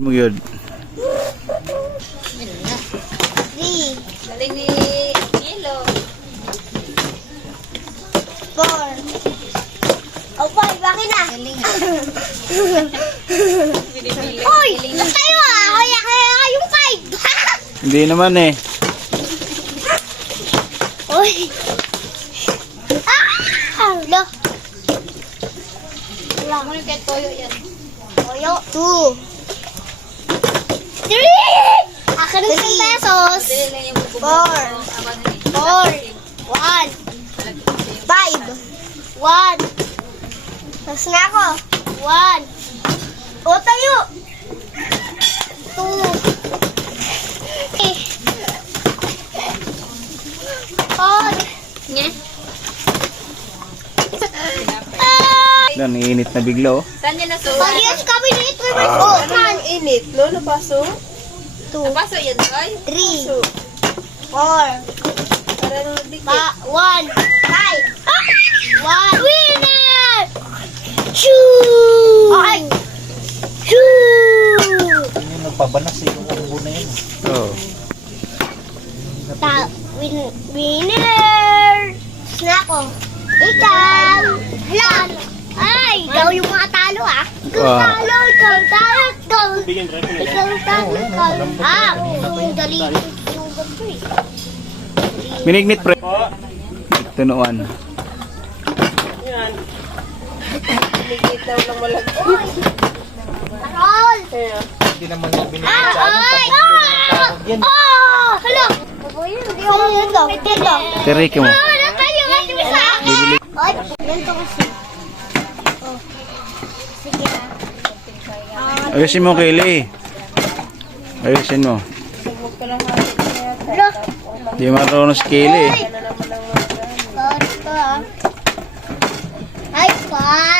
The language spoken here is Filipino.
Mo yun. 3, Galing ni Yelo. 4. O, 5. Bakit na? Galing ha. Binibili. Uy! Ba't kayo ah? Kaya kayong 5. Hindi naman eh. Uy! Ah! Lo! Wala. Ano yung kahit toyo yan? Toyo. 2. 3! Akin ng 10 pesos. Dili lang yung bubong. 4. 5. 1. Tapos na ako. 1. O, tayo. 2. 4. Nga? Yan, iinit na bigla oh. Saan niya nasuot? Pag-yes kami dito. Oh, man. Init, no? Napaso? 2. Paso yan, Toy? 3. 4. Para nung nagdikit. 1. 5. 1. Winner! Shoo! Okay. Shoo! Yung nagpabanas eh, yung umbo na yun. Oo. Winner! Snako. Ikaw! Lan! Ay! Ikaw yung mga talo ah! Ikaw Wow. talo! Ikaw talo! Ikaw talo! Ikaw! Ah! Yung dali. Yung ganito eh. Minignit pre. Tunuan. Yan. Inigit daw lang malagay. Parol! Kaya, Hindi naman yung binigay Ah! sa amin. Ay! Yan. Oh! Hala! Hindi ako dito. Dito. Terike mo. Ah! Natayo nga siya sa akin! Bibili. Ay! Ganito kasi. Oh. Sige na. Ayusin mo, Kaylee. Ayusin mo. huwag ka lang halit na yata. Hala! Di marunong si Kaylee. Ito ah. Ay, 5.